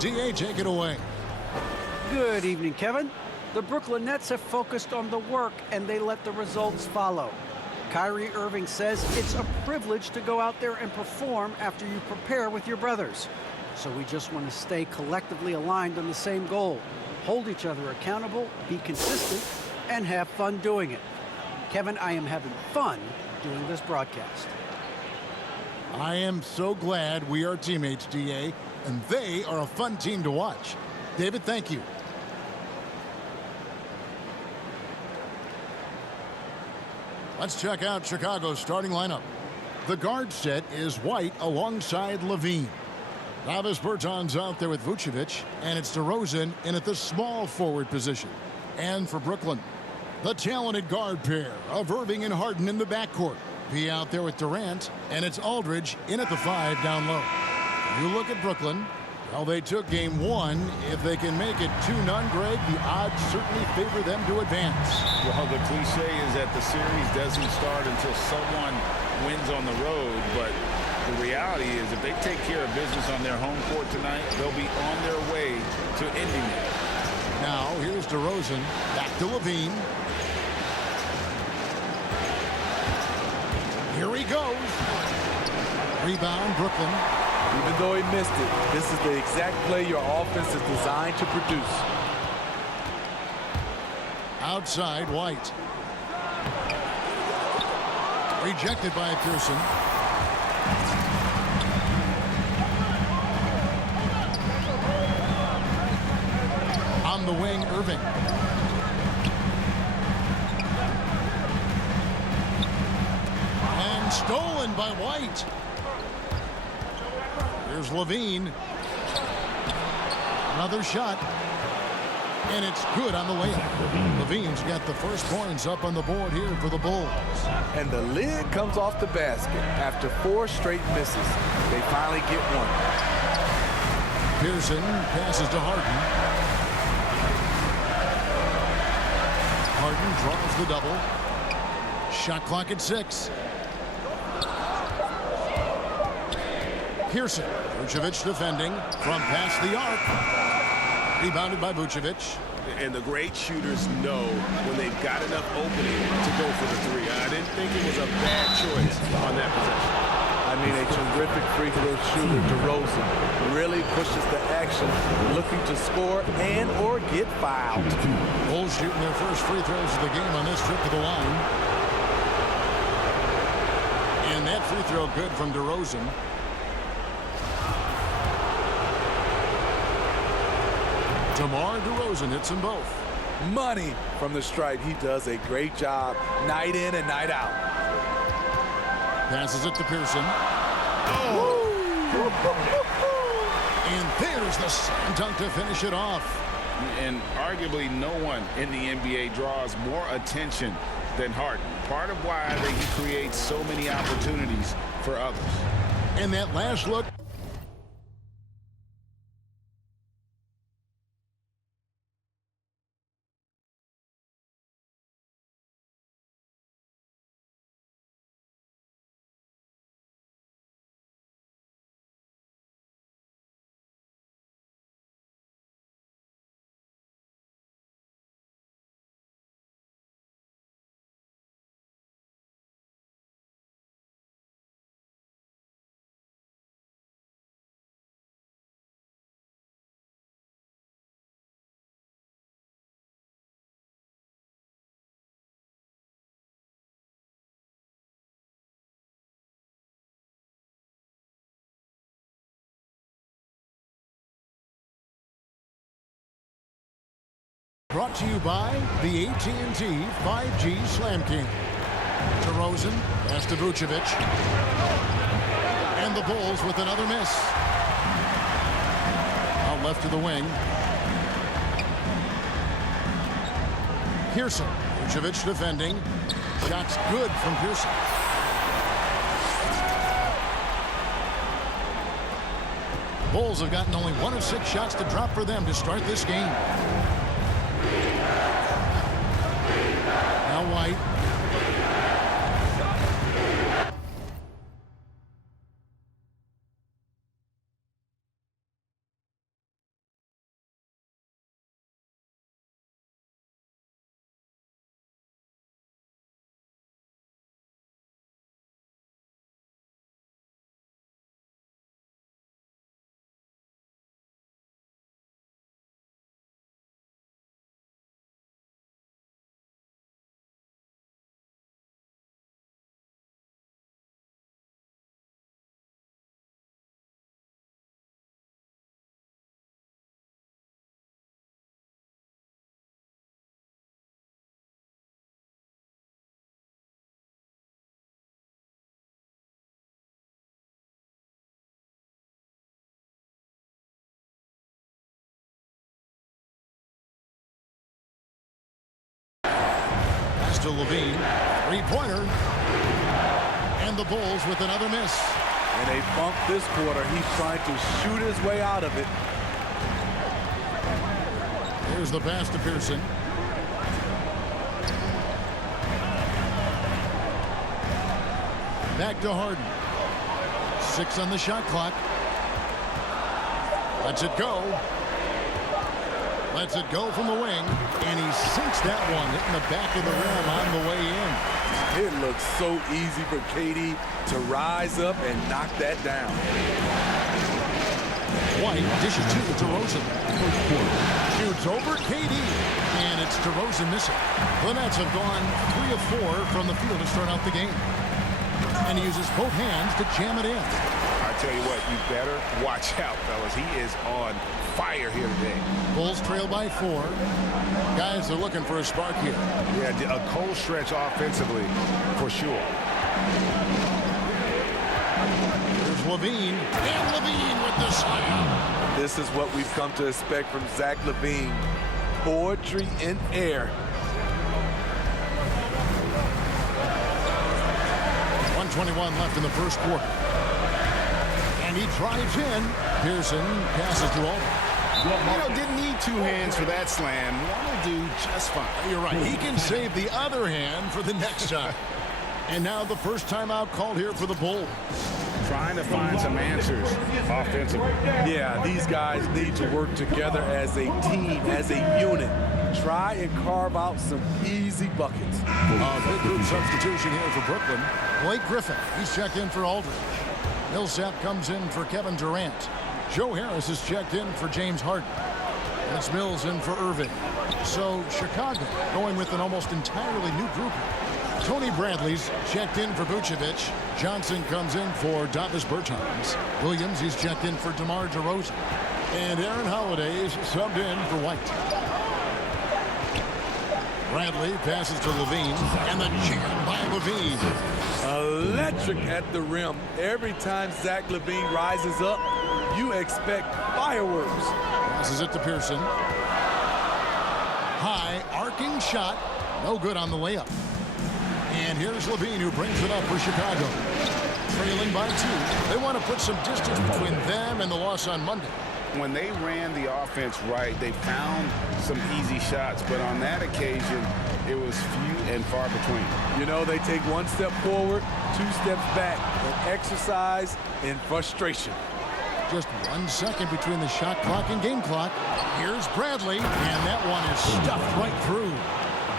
D.A., take it away. Good evening, Kevin. The Brooklyn Nets have focused on the work, and they let the results follow. Kyrie Irving says it's a privilege to go out there and perform after you prepare with your brothers. So we just want to stay collectively aligned on the same goal. Hold each other accountable, be consistent, and have fun doing it. Kevin, I am having fun doing this broadcast. I am so glad we are teammates, D.A., and they are a fun team to watch. David, thank you. Let's check out Chicago's starting lineup. The guard set is White alongside Levine. Davis Bertans out there with Vucevic, and it's DeRozan in at the small forward position. And for Brooklyn, the talented guard pair of Irving and Harden in the backcourt. Be out there with Durant, and it's Aldridge in at the 5 down low. You look at Brooklyn. Well, they took game 1. If they can make it 2-0, Greg, the odds certainly favor them to advance. Well, the cliche is that the series doesn't start until someone wins on the road, but the reality is if they take care of business on their home court tonight, they'll be on their way to ending it. Now, here's DeRozan. Back to Levine. Here he goes. Rebound, Brooklyn. Even though he missed it, this is the exact play your offense is designed to produce. Outside, White. Rejected by Pearson. On the wing, Irving. And stolen by White. Here's Levine. Another shot. And it's good on the layup. Levine's got the first points up on the board here for the Bulls. And the lid comes off the basket. After 4 straight misses, they finally get one. Pearson passes to Harden. Harden draws the double. Shot clock at 6. Pearson. Vucevic defending from past the arc. Rebounded by Vucevic. And the great shooters know when they've got enough opening to go for the 3. I didn't think it was a bad choice on that possession. I mean, a terrific free throw shooter, DeRozan, really pushes the action, looking to score and or get fouled. Bulls shooting their first free throws of the game on this trip to the line. And that free throw good from DeRozan. DeMar DeRozan hits them both. Money from the stripe. He does a great job night in and night out. Passes it to Pearson. Oh. And there's the slam dunk to finish it off. And arguably no one in the NBA draws more attention than Harden. Part of why he creates so many opportunities for others. And that last look. Brought to you by the AT&T 5G Slam King. DeRozan, pass to Vucevic. And the Bulls with another miss. Out left to the wing. Pearson. Vucevic defending. Shots good from Pearson. Bulls have gotten only 1 of 6 shots to drop for them to start this game. Now White. to Levine. Three-pointer. And the Bulls with another miss. And they bumped this quarter. He's trying to shoot his way out of it. Here's the pass to Pearson. Back to Harden. 6 on the shot clock. Lets it go. Lets it go from the wing. And he sinks that one, hitting the back of the rim on the way in. It looks so easy for KD to rise up and knock that down. White dishes to DeRozan. Shoots over KD. And it's DeRozan missing. The Nets have gone 3 of 4 from the field to start out the game. And he uses both hands to jam it in. I tell you what, you better watch out, fellas. He is on fire here today. Bulls trail by 4. Guys are looking for a spark here. Yeah, a cold stretch offensively for sure. There's Levine. And Levine with the slam. This is what we've come to expect from Zach LaVine. Poetry in air. 1:21 left in the first quarter. And he drives in. Pearson passes to Aldridge. Didn't need 2 hands for that slam. One will do just fine. You're right. He can save the other hand for the next time. And now the first timeout called here for the Bulls. Trying to find some answers offensively. Yeah, these guys need to work together as a team, as a unit. Try and carve out some easy buckets. Big group substitution here for Brooklyn. Blake Griffin, he's checked in for Aldridge. Millsap comes in for Kevin Durant. Joe Harris is checked in for James Harden. And it's Mills in for Irving. So Chicago going with an almost entirely new group. Tony Bradley's checked in for Vucevic. Johnson comes in for Davis Bertans. Williams, he's checked in for DeMar DeRozan. And Aaron Holiday is subbed in for White. Bradley passes to Levine, and the jam by Levine. Electric at the rim. Every time Zach LaVine rises up, you expect fireworks. Passes it to Pearson. High, arcing shot. No good on the layup. And here's Levine who brings it up for Chicago. Trailing by 2. They want to put some distance between them and the loss on Monday. When they ran the offense right, they found some easy shots, but on that occasion, it was few and far between. You know, they take 1 step forward, 2 steps back, and exercise in frustration. Just 1 second between the shot clock and game clock. Here's Bradley, and that one is stuffed right through.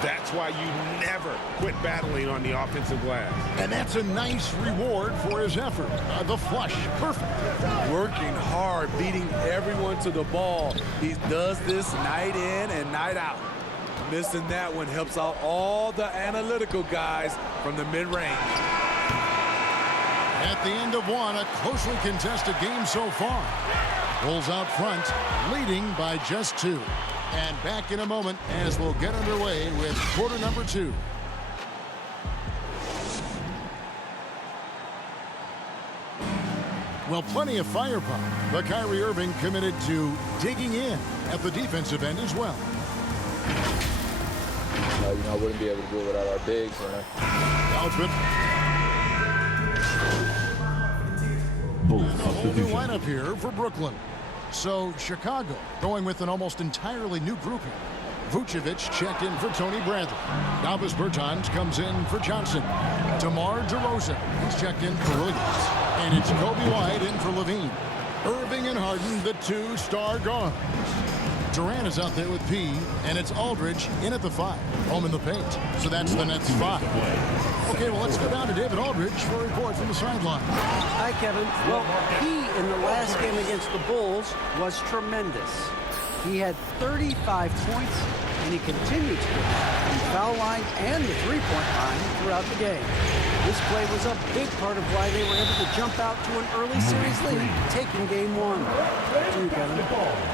That's why you never quit battling on the offensive glass. And that's a nice reward for his effort. The flush, perfect. Working hard, beating everyone to the ball. He does this night in and night out. Missing that one helps out all the analytical guys from the mid-range. At the end of 1, a closely contested game so far. Bulls out front, leading by just 2. And back in a moment as we'll get underway with quarter number 2. Well, plenty of firepower, but Kyrie Irving committed to digging in at the defensive end as well. I wouldn't be able to do it without our bigs. Aldridge. A whole new lineup here for Brooklyn. So Chicago going with an almost entirely new grouping. Vucevic checked in for Tony Bradley. Davis Bertans comes in for Johnson. DeMar DeRozan, he's checked in for Williams. And it's Kobe White in for Levine. Irving and Harden, the 2-star guards. Durant is out there with P, and it's Aldridge in at the 5. Home in the paint. So that's the Nets 5. Okay, well, let's go down to David Aldridge for a report from the sideline. Hi, Kevin. Well, he in the last game against the Bulls was tremendous. He had 35 points, and he continued to get from the foul line and the three-point line throughout the game. This play was a big part of why they were able to jump out to an early series lead, taking game 1. Back to you, Kevin.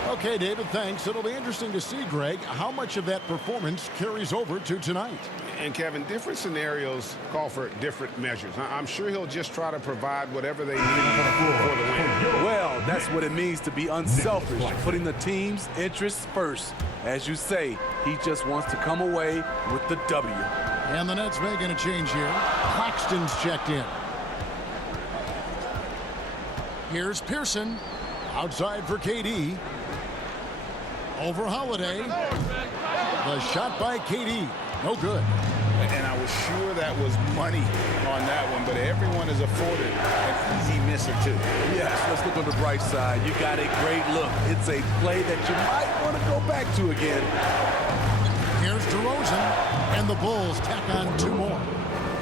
Okay, David, thanks. It'll be interesting to see, Greg, how much of that performance carries over to tonight. And, Kevin, different scenarios call for different measures. I'm sure he'll just try to provide whatever they need for the win. Well, that's what it means to be unselfish, putting the team's interests first. As you say, he just wants to come away with the W. And the Nets making a change here. Claxton's checked in. Here's Pearson. Outside for KD. Over Holiday. The shot by KD. No good. And I was sure that was money on that one, but everyone is afforded an easy misser too. Yes, let's look on the bright side. You got a great look. It's a play that you might want to go back to again. Here's DeRozan, and the Bulls tack on 2 more.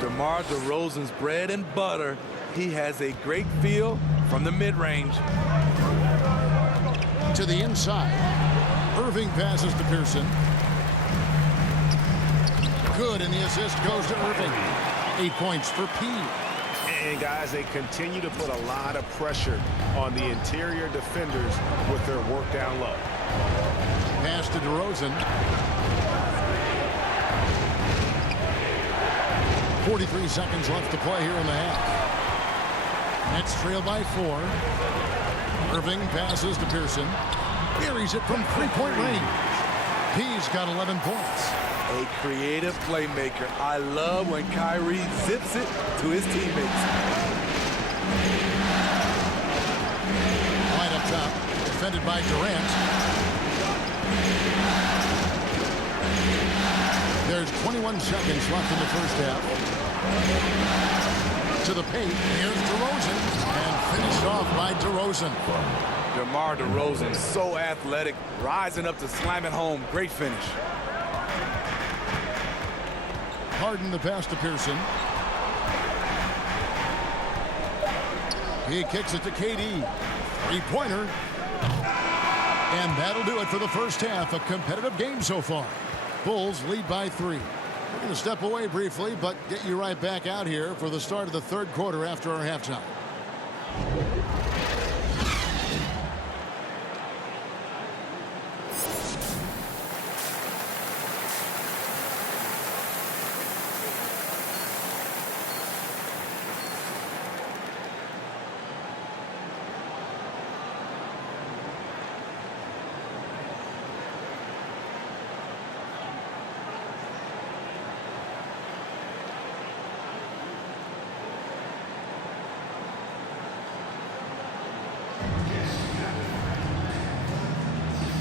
DeMar DeRozan's bread and butter. He has a great feel from the mid-range. To the inside. Irving passes to Pearson. Good, and the assist goes to Irving. 8 points for P. And guys, they continue to put a lot of pressure on the interior defenders with their work down low. Pass to DeRozan. 43 seconds left to play here in the half. Nets trail by 4. Irving passes to Pearson. Buries it from 3-point range. P's got 11 points. A creative playmaker. I love when Kyrie zips it to his teammates. Right up top, defended by Durant. There's 21 seconds left in the first half. To the paint, here's DeRozan, and finished off by DeRozan. DeMar DeRozan, so athletic, rising up to slam it home. Great finish. Harden the pass to Pearson. He kicks it to KD. 3-pointer. And that'll do it for the first half. A competitive game so far. Bulls lead by 3. We're going to step away briefly, but get you right back out here for the start of the third quarter after our halftime.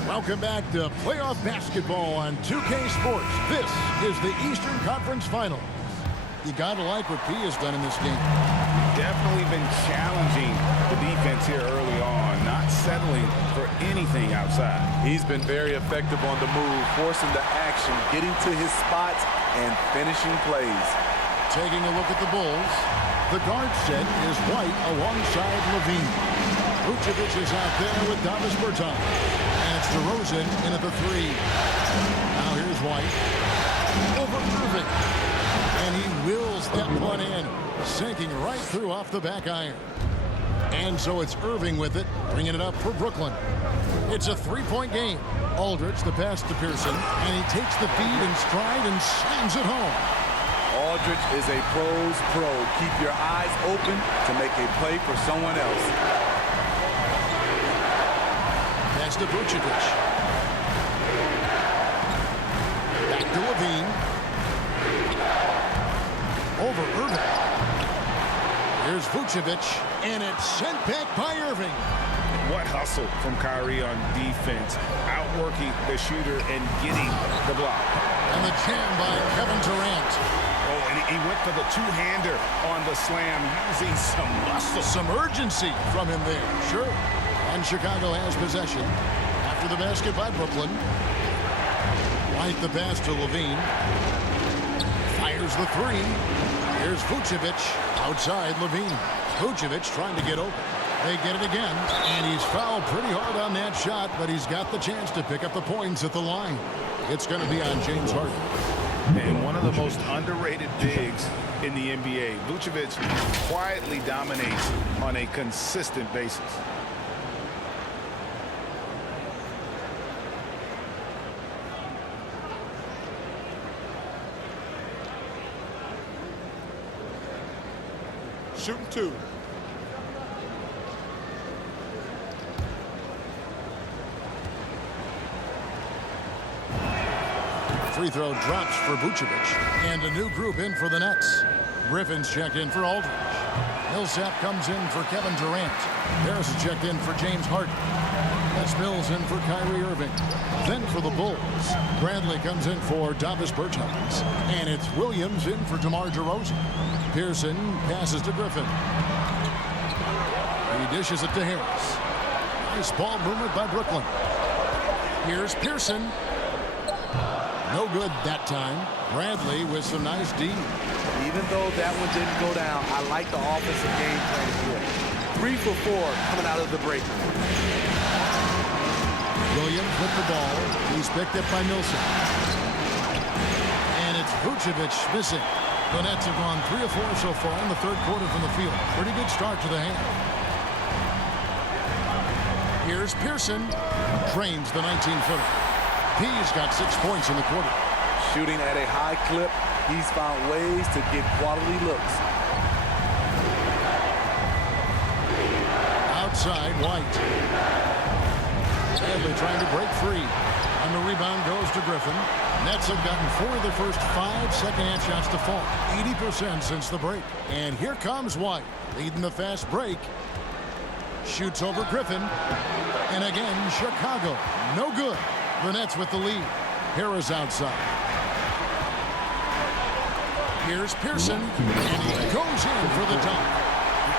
Welcome back to playoff basketball on 2K Sports. This is the Eastern Conference Finals. You got to like what P has done in this game. Definitely been challenging the defense here early on, not settling for anything outside. He's been very effective on the move, forcing the action, getting to his spots, and finishing plays. Taking a look at the Bulls, the guard set is White alongside Levine. Vucevic is out there with Davis Bertans. And it's DeRozan in at the 3. Now here's White. Over Irving. And he wills that one in, sinking right through off the back iron. And so it's Irving with it, bringing it up for Brooklyn. It's a 3-point game. Aldridge, the pass to Pearson, and he takes the feed in stride and slams it home. Aldridge is a pro's pro. Keep your eyes open to make a play for someone else. Pass to Vucevic. Back to Levine. Over Irving. Here's Vucevic, and it's sent back by Irving. What hustle from Kyrie on defense, outworking the shooter and getting the block. And the jam by Kevin Durant. Oh, and he went for the two-hander on the slam, using some muscle. Some urgency from him there, sure. And Chicago has possession. After the basket by Brooklyn. White the pass to Levine. Fires the 3. Here's Vucevic outside Levine. Vucevic trying to get open. They get it again, and he's fouled pretty hard on that shot, but he's got the chance to pick up the points at the line. It's going to be on James Harden. And one of the most underrated bigs in the NBA, Vucevic quietly dominates on a consistent basis. Shooting 2. free throw drops for Vucevic. And a new group in for the Nets. Griffin's checked in for Aldridge. Millsap comes in for Kevin Durant. Harris is checked in for James Harden. That's Mills in for Kyrie Irving. Then for the Bulls, Bradley comes in for Davis Bertans. And it's Williams in for DeMar DeRozan. Pearson passes to Griffin. He dishes it to Harris. Nice ball movement by Brooklyn. Here's Pearson. No good that time. Bradley with some nice D. Even though that one didn't go down, I like the offensive game plan here. 3 for 4 coming out of the break. Williams with the ball. He's picked up by Millsap. And it's Vucevic missing. The Nets have gone 3 of 4 so far in the third quarter from the field. Pretty good start to the half. Here's Pearson. Trains the 19-footer. He's got 6 points in the quarter. Shooting at a high clip, he's found ways to get quality looks. Outside, White. Sadly trying to break free. And the rebound goes to Griffin. Nets have gotten 4 of their first 5 second-half shots to fall. 80% since the break. And here comes White, leading the fast break. Shoots over Griffin. And again, Chicago. No good. The Nets with the lead. Harris outside. Here's Pearson. And he goes in for the dunk.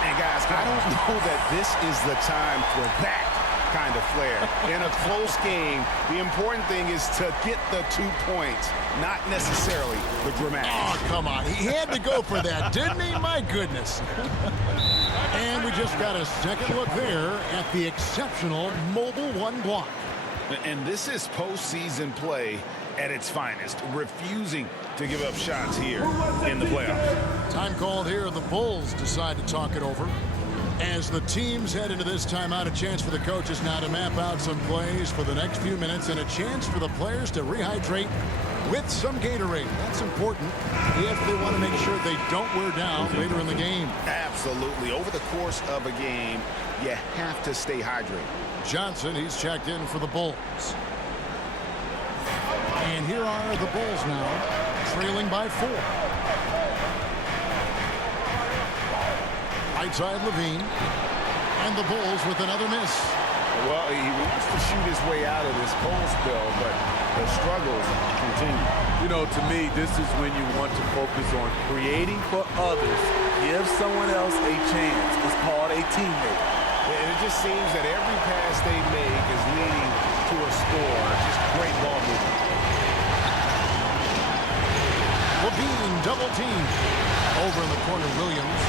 And guys, I don't know that this is the time for that kind of flair. In a close game, the important thing is to get the 2 points, not necessarily the dramatics. Oh, come on. He had to go for that, didn't he? My goodness. And we just got a second look there at the exceptional Mobile One block. And this is postseason play at its finest, refusing to give up shots here in the playoffs. Time called here. The Bulls decide to talk it over. As the teams head into this timeout, a chance for the coaches now to map out some plays for the next few minutes and a chance for the players to rehydrate with some Gatorade. That's important if they want to make sure they don't wear down later in the game. Absolutely. Over the course of a game, you have to stay hydrated. Johnson, he's checked in for the Bulls. And here are the Bulls now, trailing by 4. Right side, Levine. And the Bulls with another miss. Well, he wants to shoot his way out of this cold spell, but the struggles continue. You know, to me, this is when you want to focus on creating for others. Give someone else a chance. It's called a teammate. And it just seems that every pass they make is leading to a score. Just great ball movement. Levine double team. Over in the corner, Williams.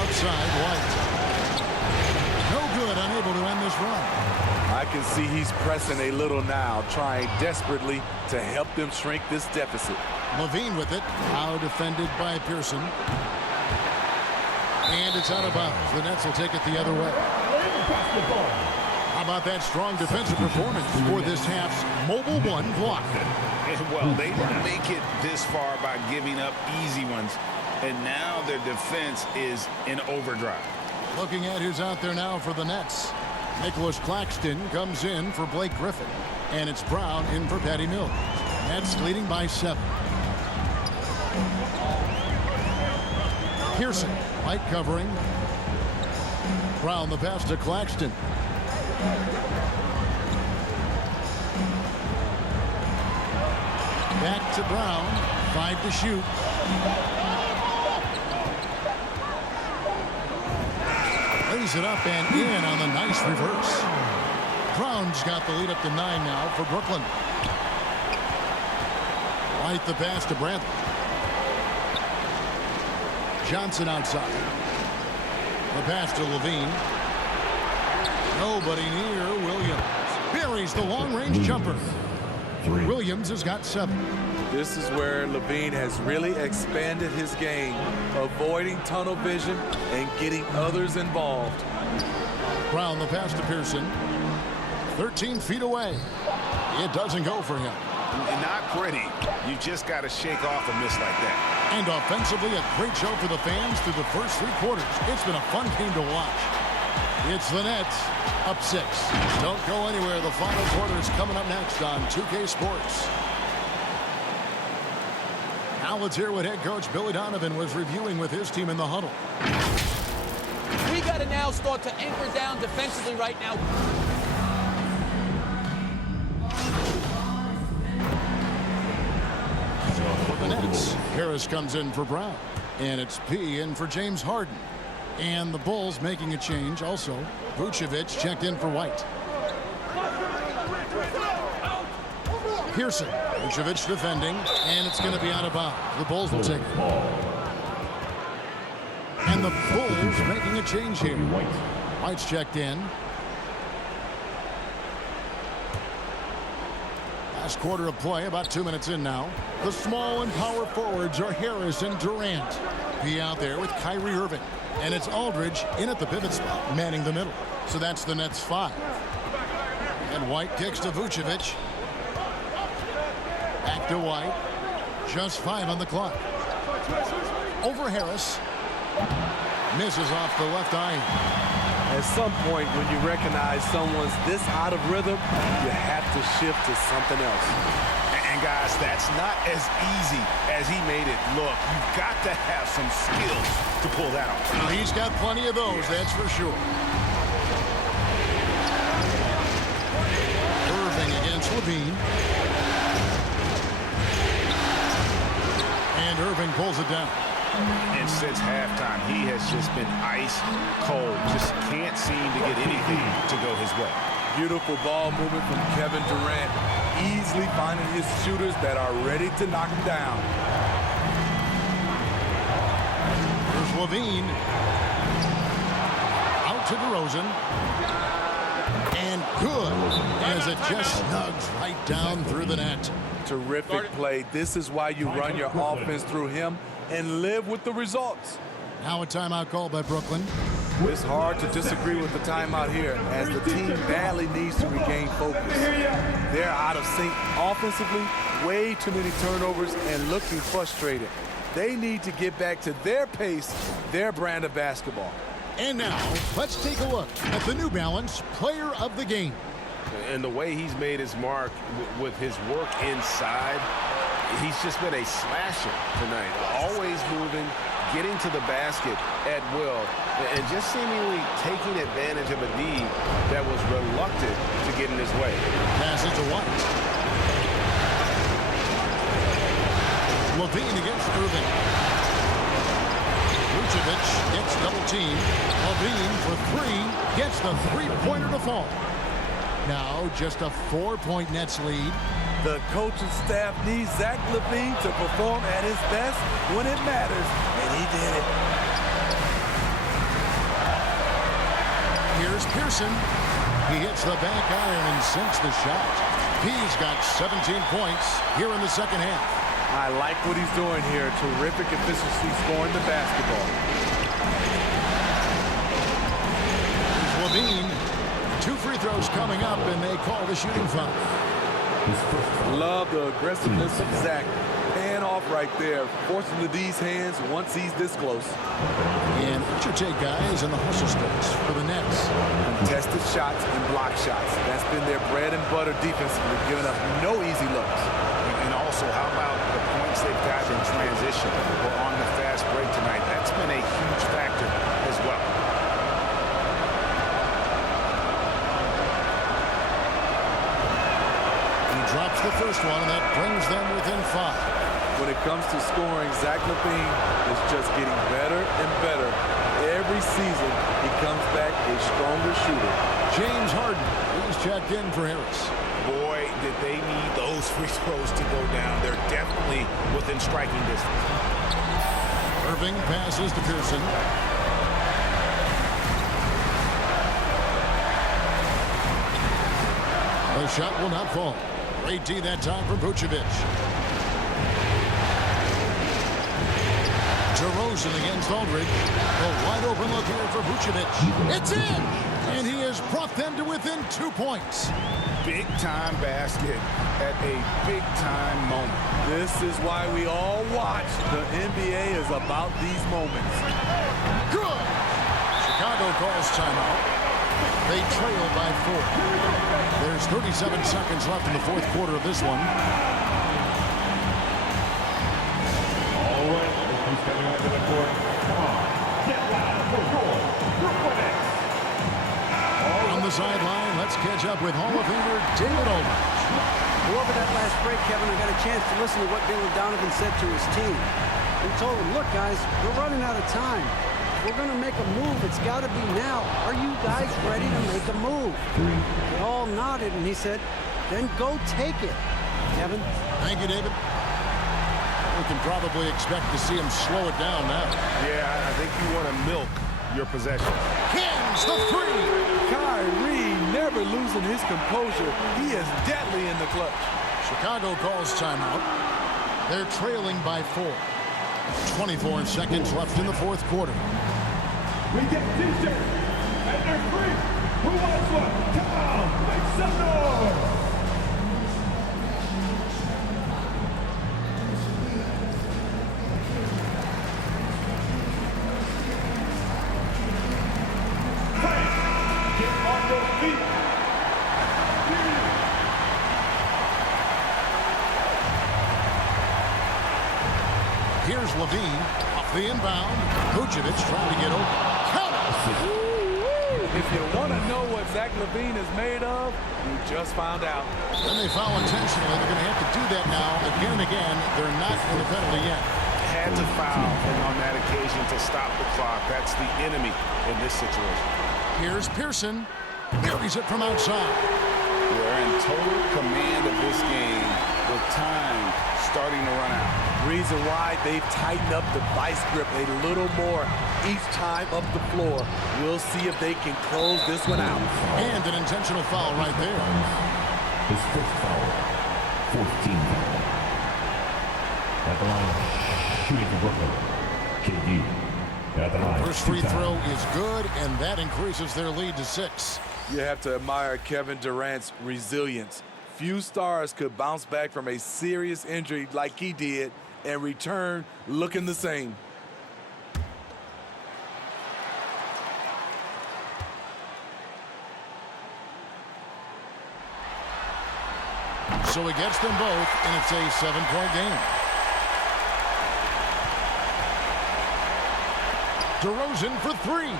Outside, White. No good, unable to end this run. I can see he's pressing a little now, trying desperately to help them shrink this deficit. Levine with it. Now defended by Pearson. And it's out of bounds. The Nets will take it the other way. How about that strong defensive performance for this half's Mobile One block? Well, they didn't make it this far by giving up easy ones. And now their defense is in overdrive. Looking at who's out there now for the Nets. Nicholas Claxton comes in for Blake Griffin. And it's Brown in for Patty Mills. Nets leading by 7. Pearson, White covering. Brown the pass to Claxton. Back to Brown. 5 to shoot. Lays it up and in on the nice reverse. Brown's got the lead up to 9 now for Brooklyn. White the pass to Bradley. Johnson outside. The pass to Levine. Nobody near Williams. Buries the long-range jumper. Williams has got 7. This is where Levine has really expanded his game, avoiding tunnel vision and getting others involved. Brown the pass to Pearson. 13 feet away. It doesn't go for him. Not pretty. You just got to shake off a miss like that. And offensively, a great show for the fans through the first 3 quarters. It's been a fun game to watch. It's the Nets up 6. Don't go anywhere. The final quarter is coming up next on 2K Sports. Now let's hear what head coach Billy Donovan was reviewing with his team in the huddle. We got to now start to anchor down defensively right now. For the Nets, Harris comes in for Brown. And it's P in for James Harden. And the Bulls making a change also. Vucevic checked in for White. Pearson. Vucevic defending. And it's going to be out of bounds. The Bulls will take it. And the Bulls making a change here. White's checked in. Last quarter of play, about 2 minutes in now. The small and power forwards are Harris and Durant. Be out there with Kyrie Irving. And it's Aldridge in at the pivot spot, manning the middle. So that's the Nets 5. And White kicks to Vucevic. Back to White. Just 5 on the clock. Over Harris. Misses off the left eye. At some point, when you recognize someone's this out of rhythm, you have to shift to something else. And guys, that's not as easy as he made it look. You've got to have some skills to pull that off. Well, he's got plenty of those, that's for sure. Irving against Levine. And Irving pulls it down. And since halftime, he has just been ice cold. Just can't seem to get anything to go his way. Beautiful ball movement from Kevin Durant. Easily finding his shooters that are ready to knock him down. Here's Levine. Out to DeRozan. And good, as it just snugs right down through the net. Terrific play. This is why you run your offense through him and live with the results. Now a timeout called by Brooklyn. It's hard to disagree with the timeout here, as the team badly needs to regain focus. They're out of sync offensively, way too many turnovers, and looking frustrated. They need to get back to their pace, their brand of basketball. And now, let's take a look at the New Balance Player of the Game. And the way he's made his mark with his work inside, he's just been a slasher tonight. Always moving, getting to the basket at will, and just seemingly taking advantage of a D that was reluctant to get in his way. Pass it to White. Levine against Irving. Vucevic gets double teamed. Levine for 3, gets the three-pointer to fall. Now just a 4-point Nets lead. The coaching staff needs Zach LaVine to perform at his best when it matters, and he did it. Here's Pearson. He hits the back iron and sinks the shot. He's got 17 points here in the second half. I like what he's doing here. Terrific efficiency scoring the basketball. Here's Levine. 2 free throws coming up, and they call the shooting foul. Love the aggressiveness of Zach. Paying off right there, forcing the D's hands once he's this close. And what's your take, guys, in the hustle space for the Nets? Contested shots and block shots. That's been their bread and butter defensively, giving up no easy looks. And also, how about the points they've got in transition or on the fast break tonight? That's been a huge factor as well. Drops the first one, and that brings them within 5. When it comes to scoring, Zach LaVine is just getting better and better. Every season, he comes back a stronger shooter. James Harden, he's checked in for Harris. Boy, did they need those free throws to go down. They're definitely within striking distance. Irving passes to Pearson. The shot will not fall. Great D that time from Vucevic. DeRozan against Aldridge. A wide open look here for Vucevic. It's in! And he has brought them to within 2 points. Big-time basket at a big-time moment. This is why we all watch. The NBA is about these moments. Good! Chicago calls timeout. They trail by 4. There's 37 seconds left in the fourth quarter of this one. All right, who's coming onto the court? Come on, get loud for goal. Brooklyn Nets. On the sideline, let's catch up with Hall of Famer David Aldridge. Well, over that last break, Kevin, I got a chance to listen to what Bill Donovan said to his team. He told them, look, guys, we're running out of time. If we're going to make a move, it's got to be now. Are you guys ready to make a move? They all nodded, and he said, then go take it. Kevin? Thank you, David. We can probably expect to see him slow it down now. Yeah, I think you want to milk your possession. Kings the 3. Kyrie never losing his composure. He is deadly in the clutch. Chicago calls timeout. They're trailing by 4. 24 seconds left in the fourth quarter. We get DJ and they're free. Who wants one? Come on, make some noise. Get on your feet. Here's Levine off the inbound. Vucevic trying to get open. Count it! If you want to know what Zach LaVine is made of, you just found out. And they foul intentionally. They're going to have to do that now again and again. They're not in the penalty yet. Had to foul on that occasion to stop the clock. That's the enemy in this situation. Here's Pearson. Buries it from outside. They're in total command of this game with time starting to run out. Reason why they've tightened up the vice grip a little more each time up the floor. We'll see if they can close this one out. And an intentional foul right there. His first foul, 14. At the line, shooting for Brooklyn, KD. At the line, First free throw is good, and that increases their lead to 6. You have to admire Kevin Durant's resilience. Few stars could bounce back from a serious injury like he did and return looking the same. So he gets them both, and it's a 7-point game. DeRozan for 3.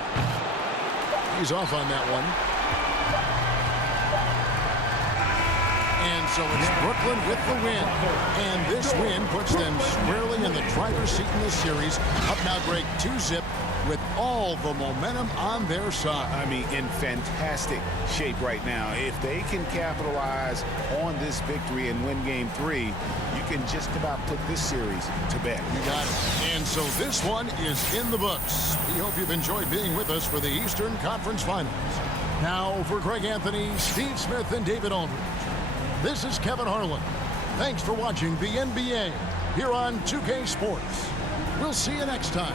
He's off on that one. And so it's Brooklyn with the win. And this win puts them squarely in the driver's seat in this series. Up now, Greg, 2-zip with all the momentum on their side. I mean, in fantastic shape right now. If they can capitalize on this victory and win game 3, you can just about put this series to bed. You got it. And so this one is in the books. We hope you've enjoyed being with us for the Eastern Conference Finals. Now for Greg Anthony, Steve Smith, and David Aldridge, this is Kevin Harlan. Thanks for watching the NBA here on 2K Sports. We'll see you next time.